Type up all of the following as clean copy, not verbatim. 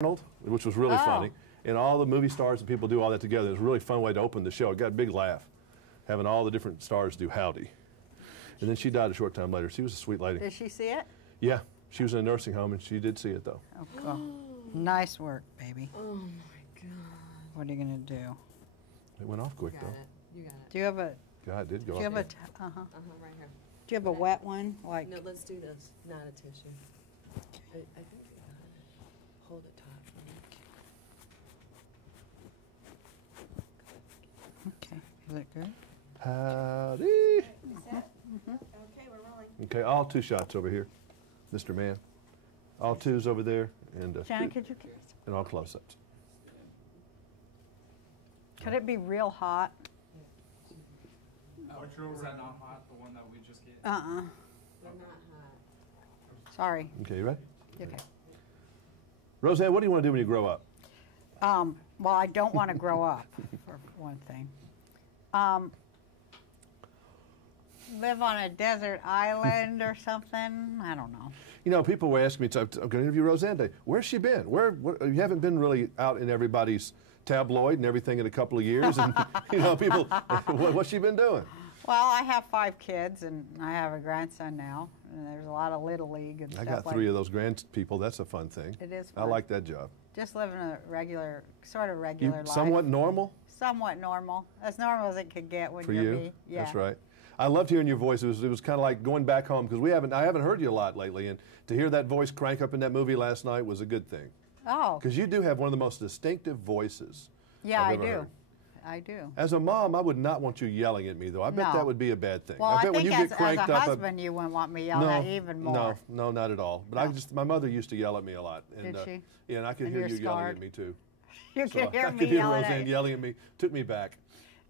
Arnold, which was really funny, and all the movie stars and people do all that together. It was a really fun way to open the show. It got a big laugh, having all the different stars do Howdy. And then she died a short time later. She was a sweet lady. Did she see it? Yeah, she was in a nursing home, and she did see it, though. Oh, cool. Nice work, baby. Oh, my God. What are you going to do? It went off quick, though. You got it. Do you have a... God, it did go Do you off. have a... Right here. Do you have a wet one? Like... No, let's do this. Not a tissue. I think you got it. Hold it taut for me. Okay. Is it good? Howdy. Okay, we're rolling. Okay, all two shots over here, Mr. Man. All twos over there, and Shannon, could you... and all close-ups. Could it be real hot? Which room was that not hot? The one that we just gave? They're not hot. Sorry. Okay, you ready? Okay. Roseanne, what do you want to do when you grow up? Well, I don't want to grow up, for one thing. Live on a desert island or something. I don't know. You know, people were asking me, I'm going to interview Roseanne today. Where's she been? You haven't been really out in everybody's tabloid and everything in a couple of years. And, you know, people, what's she been doing? Well, I have 5 kids, and I have a grandson now. And there's a lot of Little League and stuff like that. I got 3 of those grand people. That's a fun thing. It is fun. I like that job. Just living a regular, sort of regular life. Somewhat normal? Somewhat normal. As normal as it could get when For you're you? me. Yeah. That's right. I loved hearing your voice. It was kind of like going back home, because I haven't heard you a lot lately, and to hear that voice crank up in that movie last night was a good thing. Oh. Because you do have one of the most distinctive voices. Yeah, I've I ever do. heard. I do. As a mom, I would not want you yelling at me, though. I bet that would be a bad thing. Well, I bet think when you as, get cranked as a up, husband, you wouldn't want me yelling at you even more. No, not at all. But my mother used to yell at me a lot. And, Did she? Yeah, and I could And hear you're you yelling scarred? at me too. You So can hear I me could hear yelling Roseanne at you. yelling at me. Took me back.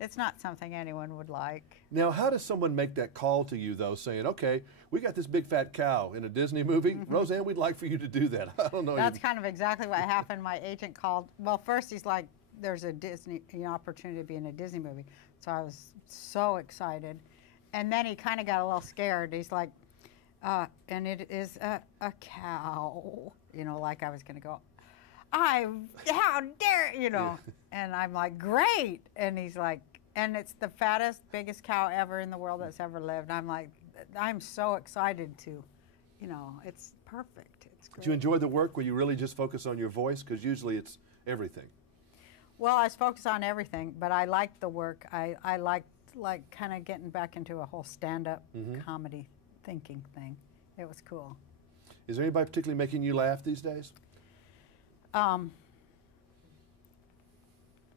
It's not something anyone would like. Now, how does someone make that call to you, though, saying, okay, we got this big fat cow in a Disney movie. Roseanne, we'd like for you to do that. I don't know. That's kind of exactly what happened. My agent called. Well, first he's like, there's a Disney opportunity to be in a Disney movie. So I was so excited. And then he kind of got a little scared. He's like, and it is a cow. You know, like I was going to go, how dare, you know. And I'm like, great. And he's like, and it's the fattest, biggest cow ever in the world that's ever lived. I'm like, I'm so excited to, you know, it's perfect. It's great. Do you enjoy the work where you really just focus on your voice? Because usually it's everything. Well, I was focused on everything, but I liked the work. I liked like kind of getting back into a whole stand-up comedy thinking thing. It was cool. Is there anybody particularly making you laugh these days?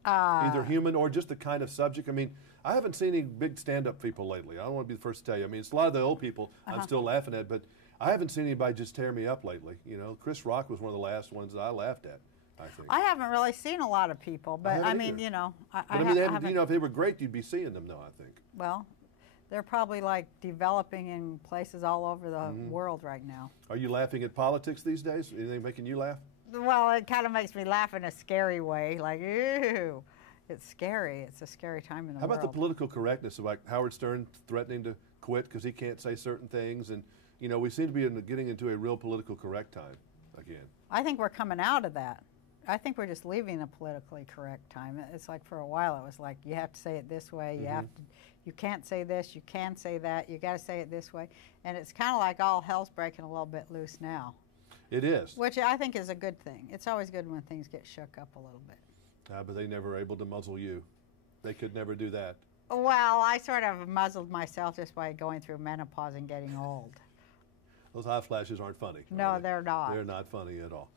Either human or just the kind of subject. I mean, I haven't seen any big stand-up people lately. I don't want to be the first to tell you. I mean, it's a lot of the old people I'm still laughing at, but I haven't seen anybody just tear me up lately. You know, Chris Rock was one of the last ones that I laughed at, I think. I haven't really seen a lot of people, but I mean, either. you know, I mean, you know, if they were great, you'd be seeing them, though, I think. Well, they're probably like developing in places all over the world right now. Are you laughing at politics these days? Anything making you laugh? Well, it kind of makes me laugh in a scary way, like, ew. It's scary. It's a scary time in the world. How about the political correctness of like Howard Stern threatening to quit because he can't say certain things? And, you know, we seem to be getting into a real political correct time again. I think we're coming out of that. I think we're just leaving the politically correct time. It's like for a while it was like, you have to say it this way, you can't say this, you can say that, you got to say it this way. And it's kind of like all hell's breaking a little bit loose now. It is. Which I think is a good thing. It's always good when things get shook up a little bit. But they never were able to muzzle you. They could never do that. Well, I sort of muzzled myself just by going through menopause and getting old. Those hot flashes aren't funny. No, they're not. They're not funny at all.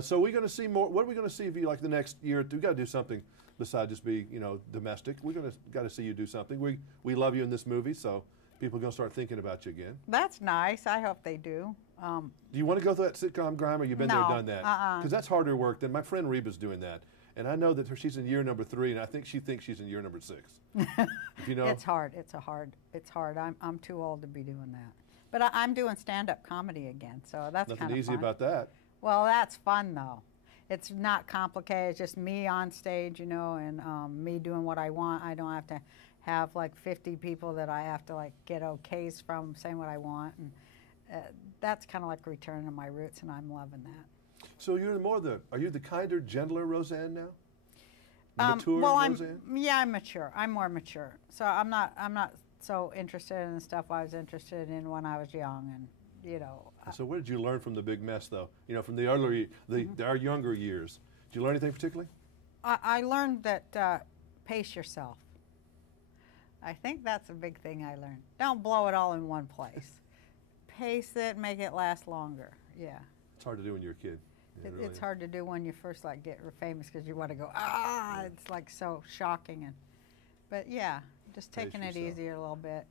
So we're going to see more. What are we going to see of you like the next year or two? We've got to do something besides just be, you know, domestic. We're got to see you do something. We love you in this movie, so people are going to start thinking about you again. That's nice. I hope they do. Do you want to go through that sitcom grind, or you've been there, done that? No, because that's harder work than my friend Reba's doing that. And I know that she's in year number 3, and I think she thinks she's in year number 6. If you know, it's hard. It's hard. I'm too old to be doing that. But I'm doing stand-up comedy again, so that's kind of fun. Nothing easy about that. Well, that's fun though. It's not complicated. It's just me on stage, you know, and me doing what I want. I don't have to have like 50 people that I have to like get okays from saying what I want, and that's kind of like returning to my roots, and I'm loving that. So you're are you the kinder, gentler Roseanne now? Mature well, Roseanne? I'm mature. I'm more mature. So I'm not so interested in the stuff I was interested in when I was young, and you know. So what did you learn from the big mess, though? You know, from the earlier, our younger years. Did you learn anything particularly? I learned that pace yourself. I think that's a big thing I learned. Don't blow it all in one place. Pace it, make it last longer. Yeah. It's hard to do when you're a kid. Yeah, It's hard to do when you first get famous because you want to go, it's like so shocking. But yeah, just taking it easier a little bit,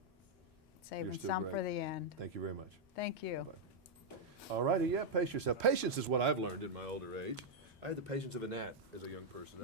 saving some for the end. Thank you very much. Thank you. Bye-bye. All righty, yeah, pace yourself. Patience is what I've learned in my older age. I had the patience of a gnat as a young person.